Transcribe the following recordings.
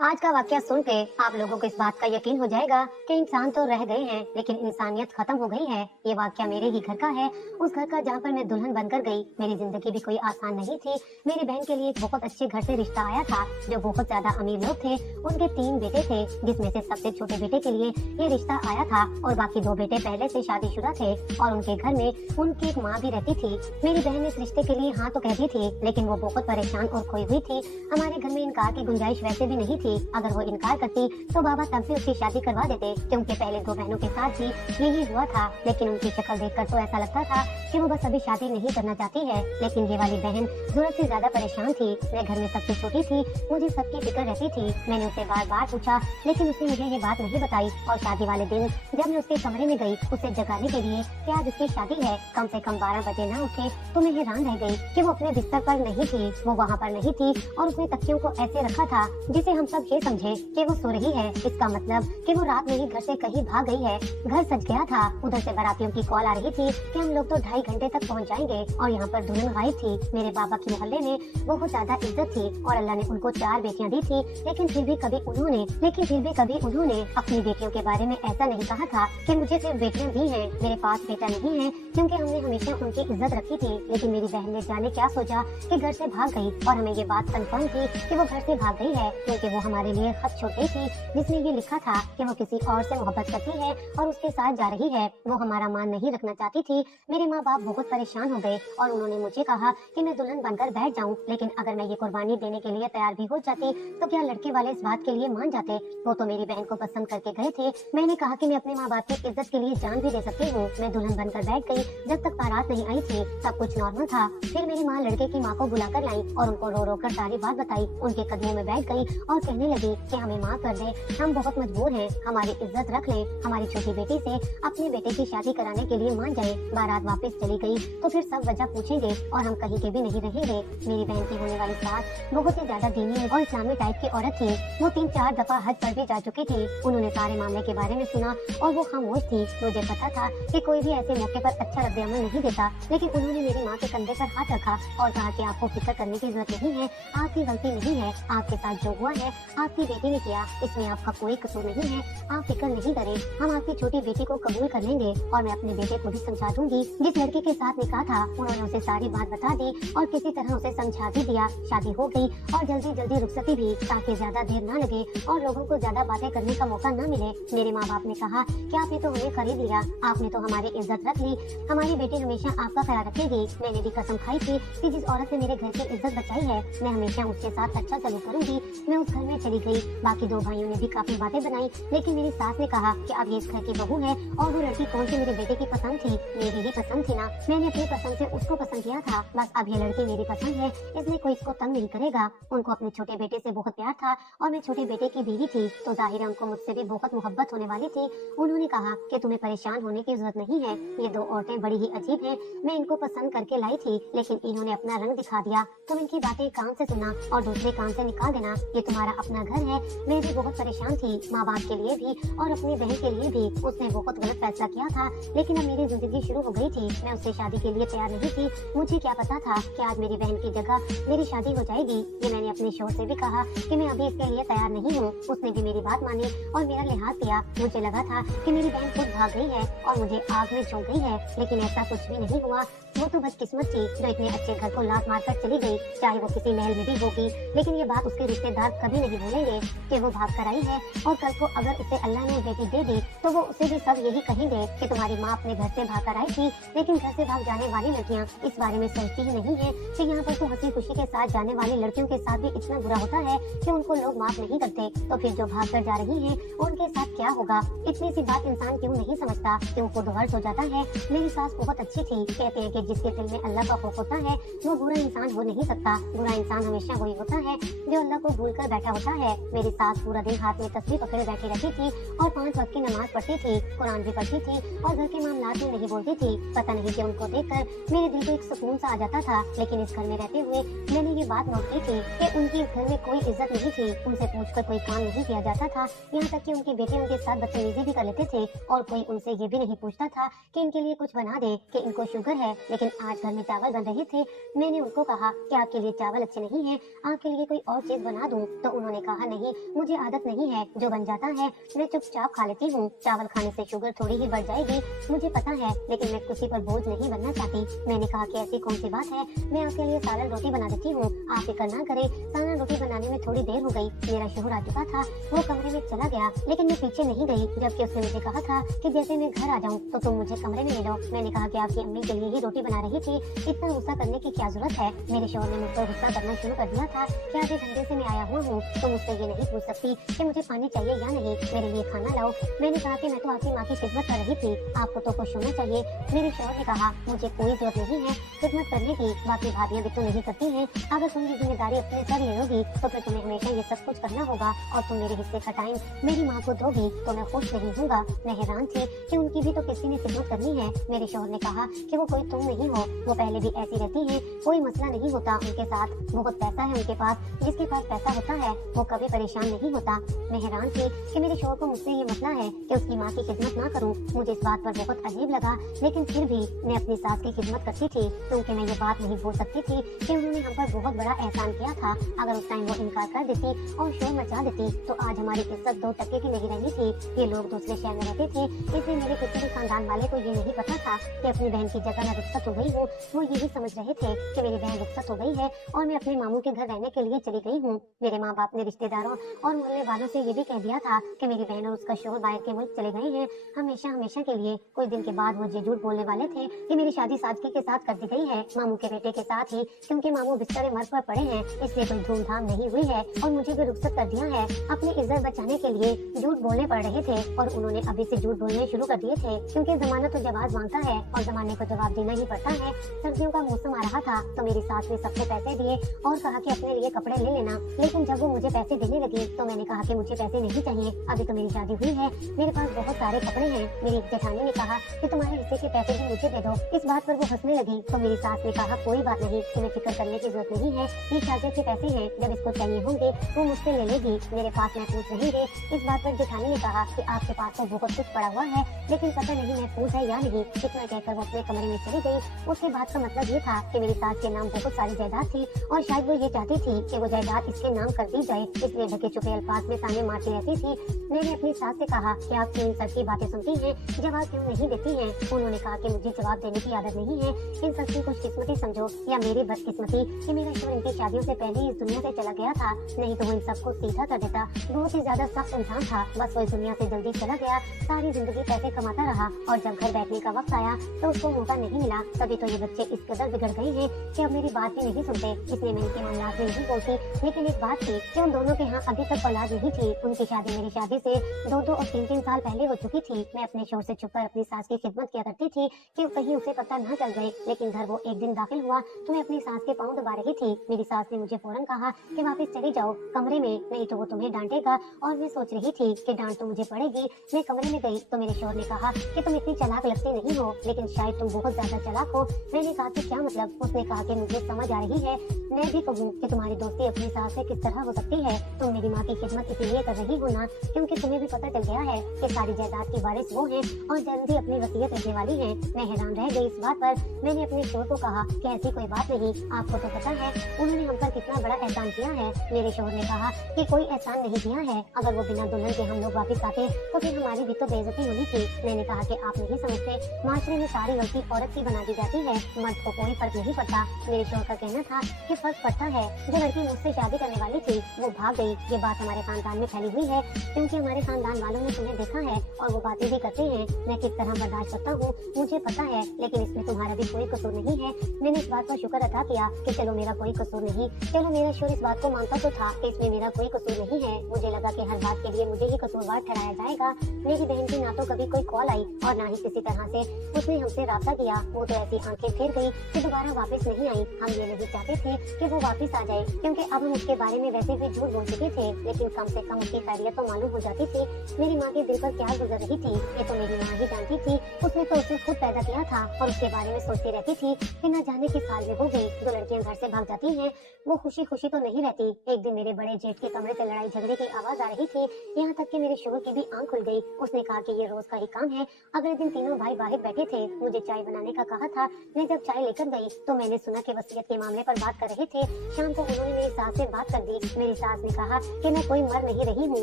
आज का वाकया सुन के आप लोगों को इस बात का यकीन हो जाएगा कि इंसान तो रह गए हैं लेकिन इंसानियत खत्म हो गई है। ये वाकया मेरे ही घर का है, उस घर का जहाँ पर मैं दुल्हन बनकर गई। मेरी जिंदगी भी कोई आसान नहीं थी। मेरी बहन के लिए एक बहुत अच्छे घर से रिश्ता आया था जो बहुत ज्यादा अमीर लोग थे। उनके 3 बेटे थे जिसमें से सबसे छोटे बेटे के लिए ये रिश्ता आया था और बाकी 2 बेटे पहले से शादीशुदा थे और उनके घर में उनकी एक माँ भी रहती थी। मेरी बहन इस रिश्ते के लिए हाँ तो कहती थी लेकिन वो बहुत परेशान और खोई हुई थी। हमारे घर में इनकार की गुंजाइश वैसे भी नहीं थी। अगर वो इनकार करती तो बाबा तब भी उसकी शादी करवा देते क्योंकि पहले 2 बहनों के साथ भी यही हुआ था। लेकिन उनकी शक्ल देखकर तो ऐसा लगता था कि वो बस अभी शादी नहीं करना चाहती है। लेकिन ये वाली बहन जरूरत से ज्यादा परेशान थी। मैं घर में सबसे छोटी थी, मुझे सबकी फिक्र रहती थी। मैंने उसे बार बार पूछा लेकिन उसने मुझे ये बात नहीं बताई। और शादी वाले दिन जब मैं उसके कमरे में गई उसे जगाने के लिए कि आज उसकी शादी है, कम से कम 12 बजे ना उठे तो मैं हैरान रह गई कि वो अपने बिस्तर पर नहीं थी, वो वहाँ पर नहीं थी और उसने तकियों को ऐसे रखा था जिसे हम सब ये समझे कि वो सो रही है। इसका मतलब कि वो रात में ही घर से कहीं भाग गई है। घर सज गया था। उधर से बारातियों की कॉल आ रही थी कि हम लोग तो 2.5 घंटे तक पहुंच जाएंगे और यहाँ पर दुल्हन गायब थी। मेरे बाबा के मोहल्ले में बहुत ज्यादा इज्जत थी और अल्लाह ने उनको 4 बेटियां दी थी। लेकिन फिर भी कभी उन्होंने अपनी बेटियों के बारे में ऐसा नहीं कहा था कि मुझे सिर्फ बेटियां दी हैं, मेरे पास बेटा नहीं है, क्योंकि हमने हमेशा उनकी इज्जत रखी थी। लेकिन मेरी बहन ने जाने क्या सोचा कि घर से भाग गई और हमें ये बात कंफर्म थी कि वो घर से भाग गई है क्योंकि वो हमारे लिए खत छोड़ गई थी जिसमें ये लिखा था कि वो किसी और से मोहब्बत करती है और उसके साथ जा रही है। वो हमारा मान नहीं रखना चाहती थी। मेरे माँ बाप बहुत परेशान हो गए और उन्होंने मुझे कहा कि मैं दुल्हन बनकर बैठ जाऊं, लेकिन अगर मैं ये कुर्बानी देने के लिए तैयार भी हो जाती तो क्या लड़के वाले इस बात के लिए मान जाते? वो तो मेरी बहन को पसंद करके गए थे। मैंने कहा कि मैं अपने माँ बाप की इज्जत के लिए जान भी दे सकती हूँ। मैं दुल्हन बनकर बैठ गई। जब तक बारात नहीं आई थी सब कुछ नॉर्मल था। फिर मेरी माँ लड़के की माँ को बुलाकर लाई और उनको रो रो कर सारी बात बताई। उनके कदमों में बैठ गई और कहने लगी कि हमें माफ कर दे, हम बहुत मजबूर हैं, हमारी इज्जत रख लें, हमारी छोटी बेटी से अपने बेटे की शादी कराने के लिए मान जाए। बारात वापस चली गई तो फिर सब वजह पूछेंगे और हम कहीं के भी नहीं रहेंगे। मेरी बहन की होने वाली सास बहुत ही ज्यादा दीनी और इस्लामी टाइप की औरत थी। वो 3-4 दफा हज पर भी जा चुकी थी। उन्होंने सारे मामले के बारे में सुना और वो खामोश थी। मुझे पता था कि कोई भी ऐसे मौके पर अच्छा रद्द-ए-अमल नहीं देता, लेकिन उन्होंने मेरी माँ के कंधे पर हाथ रखा और कहा कि आपको फिक्र करने की जरूरत नहीं है, आपकी गलती नहीं है, आपके साथ जो हुआ है आपकी बेटी ने किया, इसमें आपका कोई कसूर नहीं है, आप फिक्र नहीं करें, हम आपकी छोटी बेटी को कबूल कर लेंगे और मैं अपने बेटे को भी समझा दूंगी। जिस लड़के के साथ निकाह था उन्होंने उसे सारी बात बता दी और किसी तरह उसे समझा भी दिया। शादी हो गई और जल्दी जल्दी रुखसती भी ताकि ज्यादा देर न लगे और लोगों को ज्यादा बातें करने का मौका न मिले। मेरे माँ बाप ने कहा कि आपने तो हमें खरीद लिया, आपने तो हमारी इज्जत रख ली, हमारी बेटी हमेशा आपका ख्याल रखेगी। मैंने भी कसम खाई थी कि जिस औरत ने मेरे घर की इज्जत बचाई है मैं हमेशा उसके साथ अच्छा सलूक करूंगी। मैं उस घर में चली गई। बाकी 2 भाइयों ने भी काफी बातें बनाई, लेकिन मेरी सास ने कहा कि अब ये इस घर की बहू है और वो लड़की कौन सी मेरे बेटे की पसंद थी, मेरी ही पसंद थी ना। मैंने अपनी पसंद से उसको पसंद किया था, बस अब ये लड़की मेरी पसंद है, इसलिए कोई इसको तंग नहीं करेगा। उनको अपने छोटे बेटे से बहुत प्यार था और मैं छोटे बेटे की बीवी थी तो जाहिर है उनको मुझसे भी बहुत मोहब्बत होने वाली थी। उन्होंने कहा कि तुम्हें परेशान होने की जरूरत नहीं है, ये 2 औरतें बड़ी ही अजीब हैं, मैं इनको पसंद करके लाई थी लेकिन इन्होंने अपना रंग दिखा दिया। तुम इनकी बातें कान से सुना और दूसरे कान से निकाल देना, ये तुम्हारा अपना घर है। मैं भी बहुत परेशान थी, माँ बाप के लिए भी और अपनी बहन के लिए भी। उसने बहुत गलत फैसला किया था लेकिन अब मेरी जिंदगी शुरू हो गई थी। मैं उससे शादी के लिए तैयार नहीं थी। मुझे क्या पता था कि आज मेरी बहन की जगह मेरी शादी हो जाएगी। ये मैंने अपने शोहर से भी कहा कि मैं अभी इसके लिए तैयार नहीं हूँ। उसने भी मेरी बात मानी और मेरा लिहाज किया। मुझे लगा था कि मेरी बहन खुद भाग गई है और मुझे आग में झोंक गई है, लेकिन ऐसा कुछ भी नहीं हुआ। वो तो बदकिस्मत थी जो इतने अच्छे घर को लात मार कर चली गई, चाहे वो किसी महल में भी होगी। लेकिन ये बात उसके रिश्तेदार कभी नहीं भूलेंगे कि वो भाग कर आई है और कल को अगर उसे अल्लाह ने बेटी दे दी तो वो उसे भी सब यही कहेंगे कि तुम्हारी माँ अपने घर से भाग कर आई थी। लेकिन घर से भाग जाने वाली लड़कियाँ इस बारे में सोचती ही नहीं है कि यहाँ पर तो हंसी खुशी के साथ जाने वाली लड़कियों के साथ भी इतना बुरा होता है कि उनको लोग माफ नहीं करते, तो फिर जो भाग कर जा रही है उनके साथ क्या होगा? इतनी सी बात इंसान क्यों नहीं समझता कि उनको हर्ष हो जाता है। मेरी सास बहुत अच्छी थी। कहते हैं कि जिसके दिल में अल्लाह का खौफ होता है वो बुरा इंसान हो नहीं सकता। बुरा इंसान हमेशा वही होता है जो अल्लाह को भूल कर बैठा होता है। मेरी सास पूरा दिन हाथ में तस्बीह पकड़े बैठी रहती थी और 5 वक्त की नमाज पढ़ती थी, कुरान भी पढ़ती थी और घर के मामलात में नहीं बोलती थी। पता नहीं कि उनको देखकर मेरे दिल को एक सुकून सा आ जाता था। लेकिन इस घर में रहते हुए मैंने ये बात नोट की थी कि उनकी इस घर में कोई इज्जत नहीं थी, उनसे पूछकर कोई काम नहीं किया जाता था। यहाँ तक कि उनके बेटे उनके साथ बदतमीजी भी कर लेते थे और कोई उनसे ये भी नहीं पूछता था कि इनके लिए कुछ बना दे, कि इनको शुगर है लेकिन आज घर में चावल बन रहे थे। मैंने उनको कहा कि आपके लिए चावल अच्छे नहीं है, आपके लिए कोई और चीज बना दूं? तो उन्होंने कहा नहीं, मुझे आदत नहीं है, जो बन जाता है मैं चुपचाप खा लेती हूँ। चावल खाने से शुगर थोड़ी ही बढ़ जाएगी, मुझे पता है, लेकिन मैं किसी पर बोझ नहीं बनना चाहती। मैंने कहा कि ऐसी कौन सी बात है, मैं आपके लिए सालन रोटी बना देती हूँ, आप फिक्र ना करें। सालन रोटी बनाने में थोड़ी देर हो गई, मेरा शोहर आ चुका था, वो कमरे में चला गया, लेकिन मैं पीछे नहीं गई, जबकि उसने मुझे कहा था कि जैसे मैं घर आ जाऊँ तो तुम मुझे कमरे में ले लो। मैंने कहा कि आपकी अम्मी के लिए ही रोटी बना रही थी, इतना गुस्सा करने की क्या जरूरत है? मेरे शोहर ने मुझ पर गुस्सा करना शुरू कर दिया था कि आधे घंटे से मैं आया हुआ हूँ, तो मुझसे ये नहीं पूछ सकती कि मुझे पानी चाहिए या नहीं, मेरे लिए खाना लाओ। मैंने कहा कि मैं तो आपकी माँ की खिदमत कर रही थी, आपको तो खुश होना चाहिए। मेरे शोहर ने कहा मुझे कोई जरूरत नहीं है खिदमत करने की, बाकी भाभियां भी तो नहीं करती हैं। अगर तुम ये जिम्मेदारी अपने सर ले लोगी तो फिर तुम्हें हमेशा ये सब कुछ करना होगा, और तुम मेरे हिस्से का टाइम मेरी माँ को दोगी तो मैं खुश नहीं हूँगा। मैं हैरान थी कि उनकी भी तो किसी ने खिदमत करनी है। मेरे शोहर ने कहा कि वो कोई तुम नहीं हो, वो पहले भी ऐसी रहती है, कोई मसला नहीं होता उनके साथ, बहुत पैसा है उनके पास, जिसके पास पैसा होता है वो कभी परेशान नहीं होता। मैं हैरान थी कि मेरे शोहर को मुझसे ये मसला है कि उसकी माँ की खिदमत ना करूं। मुझे इस बात पर बहुत अजीब लगा, लेकिन फिर भी मैं अपनी सास की खिदमत करती थी, क्योंकि मैं ये बात नहीं बोल सकती थी कि उन्होंने हम पर बहुत बड़ा एहसान किया था। अगर उस टाइम वो इनकार कर देती और शोर मचा देती तो आज हमारी इज्जत 2 टके की नहीं रहनी थी। ये लोग दूसरे शहर में रहते थे, इसलिए मेरे किसी भी खानदान वाले को ये नहीं पता था कि अपनी बहन की जगह मैं रुखसत हो गई हूँ। वो यही समझ रहे थे कि मेरी बहन रुखसत हो गई है और मैं अपने मामू के घर रहने के लिए चली गई हूँ। मेरे माँ बाप ने रिश्तेदारों और मोहल्ले वालों से ये भी कह दिया था कि मेरी बहन और उसका शोहर बाहर के मुल्क चले गए हैं हमेशा हमेशा के लिए। कुछ दिन के बाद वो ये झूठ बोलने वाले थे कि मेरी शादी सादगी के साथ कर दी गई है, मामू के बेटे के साथ ही, क्योंकि मामू बिस्तर मर्द पर पड़े हैं, इसलिए कोई धूमधाम नहीं हुई है और मुझे भी रुखसत कर दिया है। अपनी इज्जत बचाने के लिए झूठ बोलने पड़ रहे थे और उन्होंने अभी से झूठ बोलने शुरू कर दिए थे, क्योंकि जमाना तो जवाब मांगता है और जमाने को जवाब देना ही पड़ता है। सर्दियों का मौसम आ रहा था तो मेरी सास ने सबको पैसे दिए और कहा कि अपने लिए कपड़े ले लेना, लेकिन जब वो मुझे पैसे देने लगी तो मैंने कहा कि मुझे पैसे नहीं चाहिए, अभी तो मेरी शादी हुई है, मेरे पास बहुत सारे कपड़े हैं। मेरी एक जेठानी ने कहा कि तुम्हारे हिस्से के पैसे भी मुझे दे दो। इस बात पर वो हंसने लगी तो मेरी सास ने कहा कोई बात नहीं, तुम्हें फिक्र करने की जरूरत नहीं है, ये शादी के पैसे हैं, जब इसको चाहिए होंगे वो मुझसे ले लेगी, मेरे पास महफूज रहेंगे। इस बात पर जेठानी ने कहा कि आपके पास तो बहुत कुछ पड़ा हुआ है, लेकिन पता नहीं महफूज है या नहीं। इतना कहकर वो अपने कमरे में चली गई। उसके बाद का मतलब ये था कि मेरी सास के नाम बहुत सारी जायदाद थी और शायद वो ये चाहती थी कि वो जायदाद इसके नाम कर दी जाए, इसलिए ढके छुपे अल्फाज में ताने मारती रहती थी। मैंने अपनी सास से कहा कि आप क्यों इन सब की बातें सुनती हैं, जवाब क्यों नहीं देती हैं? उन्होंने कहा कि मुझे जवाब देने की आदत नहीं है, इन सब की खुशकिस्मती समझो या मेरी बदकिस्मती कि मेरा शोहर इनकी शादियों से पहले इस दुनिया से चला गया था, नहीं तो वो इन सबको सीधा कर देता। बहुत ही ज्यादा सख्त इंसान था, बस वो इस दुनिया से जल्दी चला गया, सारी जिंदगी पैसे कमाता रहा और जब घर बैठने का वक्त आया तो उसको मौका नहीं मिला। तभी तो ये बच्चे इस कदर बिगड़ गए हैं कि अब मेरी बात भी नहीं सुनते, इसलिए मैं इनके मामलात में नहीं बोलती। लेकिन एक बात थी कि उन दोनों के यहाँ अभी तक औलाद नहीं थी। उनकी शादी मेरी शादी से 2-2 और 3-3 साल पहले हो चुकी थी। मैं अपने शोहर से छुपकर अपनी सास की खिदमत किया करती थी कि कहीं उसे पता न चल जाए, लेकिन घर वो एक दिन दाखिल हुआ तो मैं अपनी सास के पाँव दबा रही थी। मेरी सास ने मुझे फौरन कहा कि वापस चली जाओ कमरे में, नहीं तो वो तुम्हें डांटेगा। और मैं सोच रही थी कि डांट तो मुझे पड़ेगी। मैं कमरे में गई तो मेरे शोहर ने कहा कि तुम इतनी चालाक लगती नहीं हो, लेकिन शायद तुम बहुत ज्यादा चालाक हो। मैंने कहा कि क्या मतलब? उसने कहा कि मुझे समझ आ रही है, मैं भी कहूँ कि तुम्हारी दोस्ती अपनी सास से किस तरह हो सकती है। तुम मेरी माँ की खिदमत इसीलिए कर रही हो ना क्योंकि तुम्हें भी पता चल गया है कि सारी जायदाद की वारिस वो हैं और जल्दी अपनी वसीयत रखने वाली हैं। मैं हैरान रह गई इस बात पर। मैंने अपने शोहर को कहा कि ऐसी कोई बात नहीं, आपको तो पता है उन्होंने हम पर कितना बड़ा एहसान किया है। मेरे शोहर ने कहा कि कोई एहसान नहीं किया है, अगर वो बिना दुल्हन के हम लोग वापस आते तो फिर हमारी भी तो बेइज्जती होनी थी। मैंने कहा कि आप नहीं समझते, माशरे में सारी गलती औरत की बना दी जाती है, मर्द को कोई फर्क नहीं पड़ता। मेरे शोहर का कहना था कि फर्क पड़ता है, जो लड़की मुझसे शादी करने वाली थी वो भाग गई। ये बात हमारे खानदान में फैली हुई है क्योंकि हमारे खानदान वालों ने तुम्हें देखा है और वो बातें भी करते हैं। मैं किस तरह बर्दाश्त करता हूँ मुझे पता है, लेकिन इसमें तुम्हारा भी कोई कसूर नहीं है। मैंने इस बात पर शुक्र अदा किया कि चलो मेरा कोई कसूर नहीं, चलो मेरा शोहर इस बात को मानता तो था कि इसमें मेरा कोई कसूर नहीं है। मुझे लगा कि हर बात के लिए मुझे ही कसूरवार ठहराया जाएगा। मेरी बहन की ना तो कभी कोई कॉल आई और ना ही किसी तरह से उसने हमसे राब्ता किया। वो तो ऐसी आंखें फेर गई कि दोबारा वापस नहीं आई। हम ये नहीं चाहते थे कि वो वापस आ जाए, क्योंकि अब हम उसके बारे में वैसे भी झूठ बोल चुके थे, लेकिन कम से कम उसकी खैरियत तो मालूम हो जाती थी। मेरी माँ के दिल पर क्या गुजर रही थी ये तो मेरी माँ ही जानती थी। उसने तो उसे खुद पैदा किया था और उसके बारे में सोचती रहती थी कि न जाने किस हाल में होगी। जो लड़कियां घर से भाग जाती हैं वो खुशी खुशी तो नहीं रहती। एक दिन मेरे बड़े जेठ के कमरे से लड़ाई झगड़े की आवाज आ रही थी, यहाँ तक कि मेरे शोहर की भी आंख खुल गई। उसने कहा कि ये रोज का ही काम है। अगले दिन तीनों भाई बाहर बैठे थे, मुझे चाय बनाने का कहा कहा था। मैं जब चाय लेकर गई तो मैंने सुना कि वसीयत के मामले पर बात कर रहे थे। शाम को उन्होंने मेरी सास से बात कर दी। मेरी सास ने कहा कि मैं कोई मर नहीं रही हूँ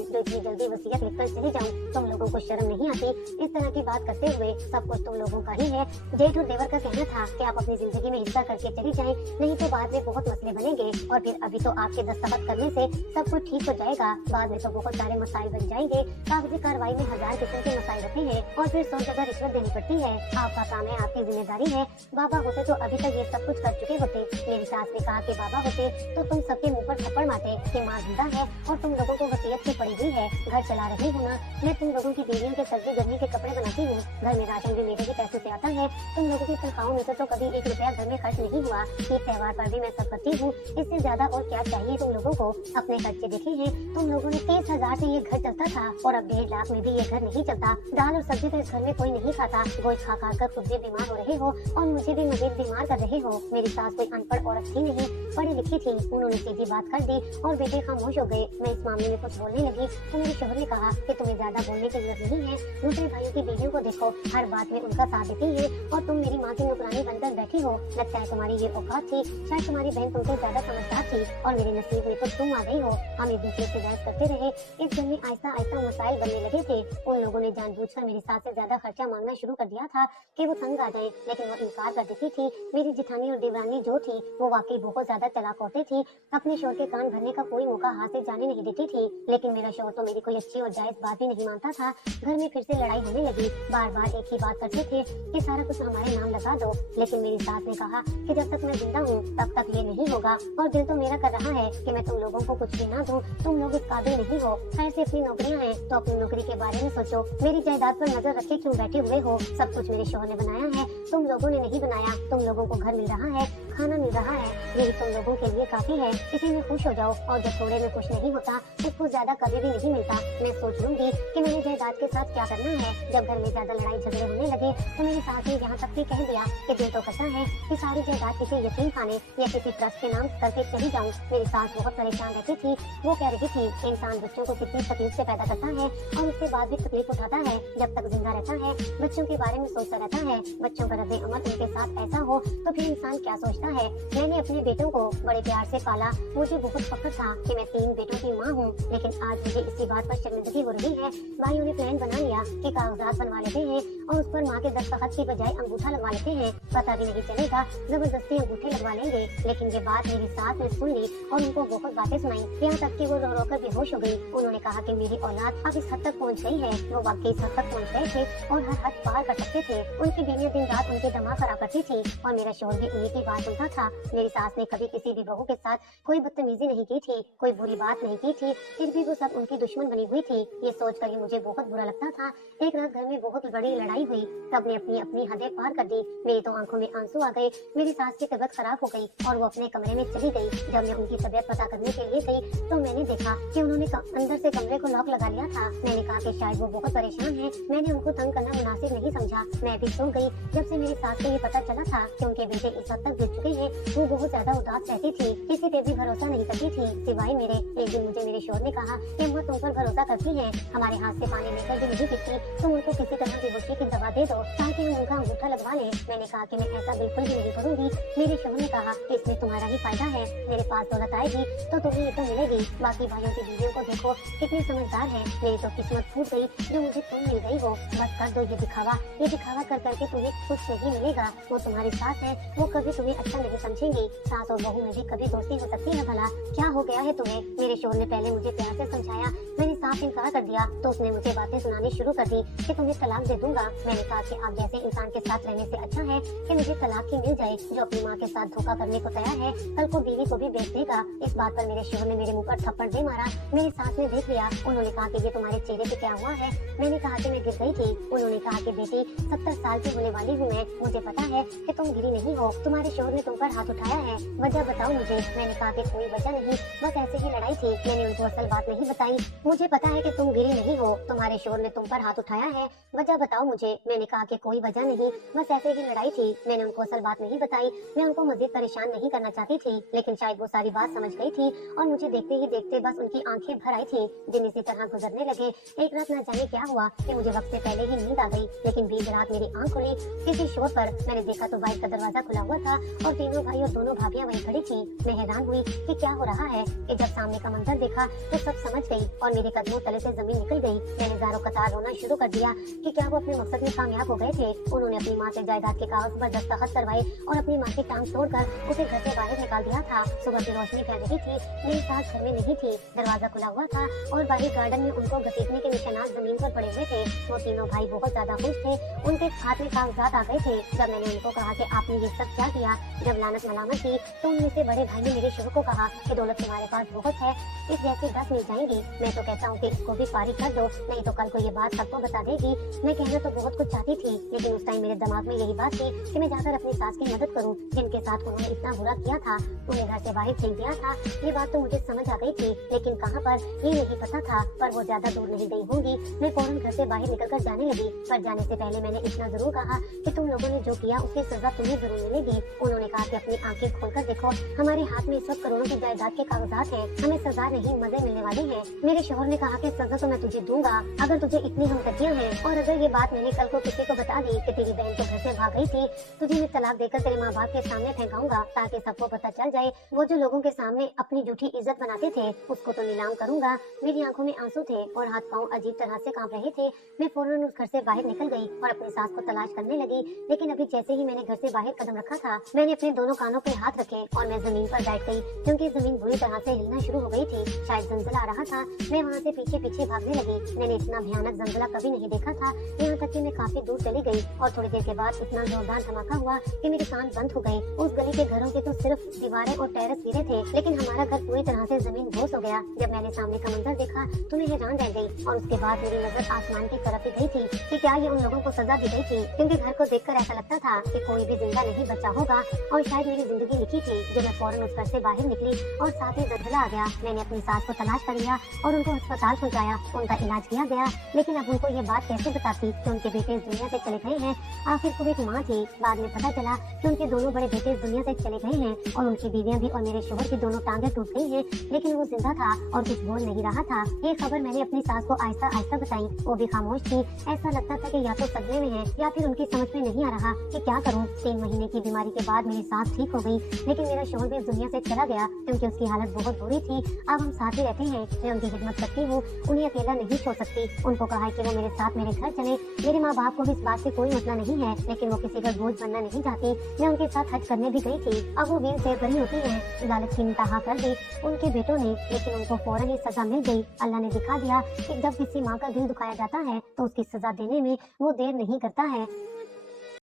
जो इतनी जल्दी वसीयत लिखकर चली जाऊँ। तुम लोगों को शर्म नहीं आती? इस तरह की बात करते हुए सब कुछ तुम लोगों का ही है। जेठ और देवर का कहना था कि आप अपनी जिंदगी में हिस्सा करके चली जाएं, नहीं तो बाद में बहुत मसले बनेंगे। और फिर अभी तो आपके दस्तखत करने से सब कुछ ठीक हो जाएगा, बाद में तो बहुत सारे मसाइल बन जाएंगे। कागजी कार्रवाई में 1000 किस्म के मसाइल होते हैं और फिर 100 जगह रिश्वत देनी पड़ती है। आपका काम है, आपकी जिम्मेदारी है। बाबा होते तो अभी तक ये सब कुछ कर चुके होते। मेरी सास ने कहा कि बाबा होते तो तुम सबके मुंह पर थप्पड़ मारते कि माँ जिंदा है और तुम लोगों को वसीयत की पड़ी हुई है, घर चला रही हूँ ना। मैं तुम लोगों की बीवियों के सर्दी गर्मी के कपड़े बनाती हूँ, घर में राशन भी मेरे ही पैसे से आता है। तुम लोगों की तनख्वाहों में से तो कभी 1 रुपया घर में खर्च नहीं हुआ। ईद त्योहार पर भी मैं सब करती हूँ। इससे ज्यादा और क्या चाहिए तुम लोगों को? अपने खर्चे देखे हैं। तुम लोगों ने 30,000 से ये घर चलता था और अब 1.5 लाख में भी ये घर नहीं चलता। दाल और सब्जी तो इस घर में कोई नहीं खाता। गोश्त खा खा कर खुद भी बीमार हो रहे हो और मुझे भी मजीद बीमार कर रहे हो। मेरी सास कोई अनपढ़ औरत थी नहीं, पढ़ी लिखी थी। उन्होंने सीधी बात कर दी और बेटे खामोश हो गए। मैं इस मामले में कुछ बोलने लगी तो मेरे शोहर ने कहा कि तुम्हें ज्यादा बोलने की जरूरत नहीं है। दूसरे भाइयों की बीवियों को देखो, हर बात में उनका साथ देती है और तुम मेरी माँ की नौकरानी बनकर बैठी हो। लगता है तुम्हारी ये औकात थी। शायद तुम्हारी बहन तुमसे ज्यादा समझदार थी और मेरे नसीब में तो तुम आ गई हो। हम एक दूसरे से बहस करते रहे। इस घर में आहिस्ता आहिस्ता मसाइल बनने लगे थे। उन लोगों ने जानबूझकर मेरी सास से ज्यादा खर्चा मांगना शुरू कर दिया था कि वो तंग आ जाए, लेकिन वो इनकार कर देती थी। मेरी जिठानी और देवरानी जो थी वो वाकई बहुत ज्यादा चालाक औरतें थी। अपने शोहर के कान भरने का कोई मौका हाथ से जाने नहीं देती थी। लेकिन मेरा शोहर तो मेरी कोई अच्छी और जायज बात भी नहीं मानता था। घर में फिर से लड़ाई होने लगी। बार बार एक ही बात करते थे कि सारा कुछ हमारे नाम लगा दो। लेकिन मेरी सास ने कहा कि जब तक मैं जिंदा हूँ तब तक ये नहीं होगा और दिल तो मेरा कर रहा है कि मैं तुम लोगों को कुछ भी ना दूं। तुम लोग इस काबिल नहीं हो। खैर से अपनी नौकरियां हैं तो अपनी नौकरी के बारे में सोचो। मेरी जायदाद पर नजर रखे क्यों बैठे हुए हो? सब कुछ मेरे शोहर ने बनाया है, तुम लोगों ने नहीं बनाया। तुम लोगों को घर मिल रहा है, खाना मिल रहा है, यही तुम लोगों के लिए काफी है। इसी में खुश हो जाओ और जो थोड़े में खुश नहीं होता उसको ज्यादा कभी भी नहीं मिलता। मैं सोच लूंगी कि मैंने जायदाद के साथ क्या करना है। जब घर में ज्यादा लड़ाई झगड़े होने लगे तो मेरी सास ने यहाँ तक भी कह दिया कि दिल तो करता है कि सारी जायदाद किसी यतीम खाने या किसी ट्रस्ट के नाम करके चली जाऊँ। मेरी सास बहुत परेशान रहती थी। वो कह रही थी कि इंसान बच्चों को कितनी तकलीफ से पैदा करता है और उसके बाद भी तकलीफ उठाता है। जब तक जिंदा रहता है बच्चों के बारे में सोचता रहता है। बच्चों का रद्द अमल उनके साथ ऐसा हो तो फिर इंसान क्या सोचता है। मैंने अपने बेटों को बड़े प्यार से पाला। मुझे बहुत फख्र था कि मैं 3 बेटों की माँ हूँ, लेकिन आज मुझे इसी बात पर शर्मिंदगी हो रही है। भाइयों ने प्लान बना लिया कि कागजात बनवा लेते हैं और उस पर माँ के दस्तखत की बजाय अंगूठा लगवा लेते हैं। पता भी नहीं चलेगा, जबरदस्ती अंगूठे लगवा लेंगे। लेकिन ये बात मेरी सास ने सुन ली और उनको बहुत बातें सुनाई, यहाँ तक कि वो रो रो कर बेहोश हो गई। उन्होंने कहा कि मेरी औलाद अब इस हद तक पहुँच गई है। वो वाकई इस हद तक पहुँच गए थे और हर हद पार कर सकते थे। उनकी बीवियां दिन रात उनके दिमाग खराब करती थी और मेरा शोहर भी उन्हीं की बात सुनता था। मेरी सास ने कभी किसी भी बहू के साथ कोई बदतमीजी नहीं की थी, कोई बुरी बात नहीं की थी, फिर भी वो सब उनकी दुश्मन बनी हुई थी। ये सोच कर मुझे बहुत बुरा लगता था। एक रात घर में बहुत बड़ी लड़ाई हुई। सबने अपनी अपनी हदें पार कर दी। मेरी तो आंखों में आंसू आ गए। मेरी सास की तबीयत खराब हो गई और वो अपने कमरे में चली गई। जब मैं उनकी तबीयत पता करने के लिए गई तो मैंने देखा कि उन्होंने अंदर से कमरे को लॉक लगा लिया था। मैंने कहा कि शायद वो बहुत परेशान है। मैंने उनको तंग करना मुनासिब नहीं समझा। मैं भी सो गई। जब से मेरी सास को ये पता चला था कि उनके बेटे इस हद तक गिर चुके हैं, वो बहुत ज्यादा उदास रहती थी, किसी पे भी भरोसा नहीं करती थी सिवाय मेरे। एक दिन मुझे मेरे शोहर ने कहा कि अम्मा तुम पर भरोसा करती हैं, हमारे हाथ से पानी लेकर भी नहीं पीती, तुम उनको किसी तरह बेहोशी की दवा दे दो ताकि हम उनका अंगूठा लगवा लें। मैंने कहा कि मैं ऐसा बिल्कुल भी नहीं करूंगी। मेरे शोहर ने कहा कि इसमें तुम्हारा ही फायदा है, मेरे पास दौलत आएगी तो तुम्हें ये तो मिलेगी। बाकी भाइयों की बीवियों को देखो कितनी समझदार है। मेरी तो किस्मत फूट गई जो मुझे तुम मिल गई हो। बस कर दो ये दिखावा कर करके तुम्हें कुछ नहीं मिलेगा। वो तुम्हारी सास है, वो कभी तुम्हें अच्छा नहीं समझेंगी। सास और बहू में भी कभी दोस्ती हो सकती है भला? क्या हो गया है तुम्हें? मेरे शोहर ने पहले मुझे प्यार से समझाया, मैंने साफ इनकार कर दिया तो उसने मुझे बातें सुनानी शुरू कर दी कि तुम्हें तलाक दे दूंगा। मैंने कहा कि आप जैसे इंसान के साथ रहने से अच्छा है कि मुझे तलाक ही मिल जाए जो अपनी माँ के साथ धोखा करने को तैयार है, कल को बीवी को भी बेच देगा। इस बात पर मेरे शोहर ने मेरे मुंह पर थप्पड़ दे मारा। मेरी सास ने देख लिया। उन्होंने कहा कि ये तुम्हारे चेहरे पे क्या हुआ है? मैंने कहा कि मैं गिर गई थी। उन्होंने कहा कि बेटी 70 साल की होने वाली हूँ मैं, मुझे पता है कि तुम गिरी नहीं हो। तुम्हारे शोहर ने तुम पर हाथ उठाया है, वजह बताओ मुझे। मैंने कहा कि कोई वजह नहीं, बस ऐसे ही लड़ाई थी। मैंने उनको असल बात नहीं बताई। मुझे पता है कि तुम गिरे नहीं हो, तुम्हारे शोहर ने तुम पर हाथ उठाया है, वजह बताओ मुझे। मैंने कहा कि कोई वजह नहीं, बस ऐसे ही लड़ाई थी। मैंने उनको असल बात नहीं बताई, मैं उनको मजीद परेशान नहीं करना चाहती थी, लेकिन शायद वो सारी बात समझ गई थी और मुझे देखते ही देखते बस उनकी आंखें भर आई थी। दिन इसी तरह गुजरने लगे। एक रात न जाने क्या हुआ कि मुझे वक्त से पहले ही नींद आ गई, लेकिन बीच रात मेरी आंख खुली किसी शोर पर। मैंने देखा तो बाइक का दरवाजा खुला हुआ था और तीनों भाई और दोनों भाभियां वहीं खड़ी थी। मैं हैरान हुई कि क्या हो रहा है कि जब सामने का मंजर देखा तो सब समझ गई और मेरे कदमों तले से जमीन निकल गई। मैंने ज़ारों कतार रोना शुरू कर दिया कि क्या वो अपने मकसद में कामयाब हो गए थे। उन्होंने अपनी माँ से जायदाद के कागज पर दस्तखत करवाए और अपनी माँ की टांग तोड़कर उसे घर से बाहर निकाल दिया था। सुबह की रोशनी फैल रही थी, मेरी सास घर में नहीं थी, दरवाजा खुला हुआ था और बाहर गार्डन में उनको घसीटने के निशानात जमीन पर पड़े हुए थे। वो तीनों भाई बहुत ज्यादा खुश थे, उनके हाथ में कागजात आ गए थे। जब मैंने उनको कहा कि आपने ये सब क्या किया, जब लानत मलामत की, तो उनमें से बड़े भाई ने मेरे शोहर को कहा कि दौलत तुम्हारे पास बहुत है, इस जैसे 10 मिल जाएंगी। मैं तो कहता हूँ कि इसको भी फारिग कर दो, नहीं तो कल को ये बात सबको बता देगी। मैं कहना तो बहुत कुछ चाहती थी, लेकिन उस टाइम मेरे दिमाग में यही बात थी कि मैं जाकर अपनी सास की मदद करूँ, जिनके साथ उन्होंने इतना बुरा किया था, उन्हें घर से बाहर फेंक दिया था। ये बात तो मुझे समझ आ गई थी, लेकिन कहाँ पर ये नहीं पता था। पर वो ज्यादा दूर नहीं गई होंगी। मैं फौरन घर से बाहर निकलकर जाने लगी, पर जाने से पहले मैंने इतना जरूर कहा कि तुम लोगों ने जो किया उसकी सजा तुम्हें जरूर मिलेगी। उन्होंने कहा कि अपनी आंखें खोलकर देखो, हमारे हाथ में इस वक्त करोड़ों की जायदाद के कागजात हैं, हमें सजा नहीं मजे मिलने वाले हैं। मेरे शोहर ने कहा कि सजा तो मैं तुझे दूंगा अगर तुझे इतनी हमदर्दियां हैं, और अगर ये बात मैंने कल को किसी को बता दी कि तेरी बहन तो घर से भाग गई थी, तुझे मैं तलाक देकर तेरे माँ बाप के सामने फेंकाऊंगा ताकि सबको पता चल जाए। वो जो लोगों के सामने अपनी झूठी इज्जत बनाते थे उसको तो नीलाम करूंगा। मेरी आंखों में आंसू थे और हाथ पांव अजीब तरह से कांप रहे थे। मैं फौरन उस घर से बाहर निकल गई और अपनी सास को तलाश करने लगी, लेकिन अभी जैसे ही मैंने घर से बाहर कदम रखा था, मैंने अपने दोनों कानों पे हाथ रखे और मैं जमीन पर बैठ गई, क्योंकि जमीन बुरी तरह से हिलना शुरू हो गई थी। शायद जंजला आ रहा था। मैं वहाँ से पीछे पीछे भागने लगी। मैंने इतना भयानक जंजला कभी नहीं देखा था। यहाँ तक कि मैं काफी दूर चली गई और थोड़ी देर के बाद इतना जोरदार धमाका हुआ कि मेरे कान बंद हो गए। उस गली के घरों के तो सिर्फ दीवारें और टेरेस गिरे थे, लेकिन हमारा घर पूरी तरह से जमीन बोस हो गया। जब मैंने सामने का मंजर देखा तो मैं हैरान रह गई और उसके बाद मेरी नजर आसमान की तरफ ही गई थी कि क्या ये उन लोगों को सजा दी गई थी, क्योंकि घर को देखकर ऐसा लगता था कि कोई भी जिंदा नहीं बचा होगा और शायद मेरी जिंदगी लिखी थी। जो मैं फौरन उस घर से बाहर निकली और साथ ही जंजला आ गया। मैंने अपनी सास को तलाश कर लिया और उनको अस्पताल पहुंचाया, उनका इलाज किया गया, लेकिन अब उनको ये बात कैसे बताती कि उनके बेटे इस दुनिया से चले गए हैं। आखिर को एक माँ थी। बाद में पता चला कि उनके दोनों बड़े बेटे इस दुनिया से चले गए हैं और उनकी बीवियां भी और मेरे शोहर की दोनों टांगें टूट गई हैं, लेकिन वो जिंदा था और कुछ बोल नहीं रहा था। ये खबर मैंने अपनी सास को आहिस्ता आहिस्ता बताई। वो भी खामोश थी। ऐसा लगता था कि या तो सदमे में है या फिर उनकी समझ में नहीं आ रहा कि क्या करूं। 3 महीने की बीमारी के बाद मेरी सास ठीक हो गई, लेकिन मेरा शोहर भी इस दुनिया से चला गया क्योंकि उसकी हालत बहुत बुरी थी। अब हम साथ ही रहते हैं। मैं उनकी खिदमत करती हूँ, उन्हें अकेला नहीं छोड़ सकती। उनको कहा कि वो मेरे साथ मेरे घर चले। मेरे माँ बाप को भी इस बात से कोई मसला नहीं है, लेकिन वो किसी का बोझ बनना नहीं चाहती। मैं उनके साथ हज करने भी गई थी। अब वो व्हील चेयर बनी होती है। लालच की इंतहा कर दी उनके बेटों ने, लेकिन उनको फौरन ही सजा मिल गई। अल्लाह ने दिखा दिया कि जब किसी माँ का दिल दुखाया जाता है तो उसकी सजा देने में वो देर नहीं करता है।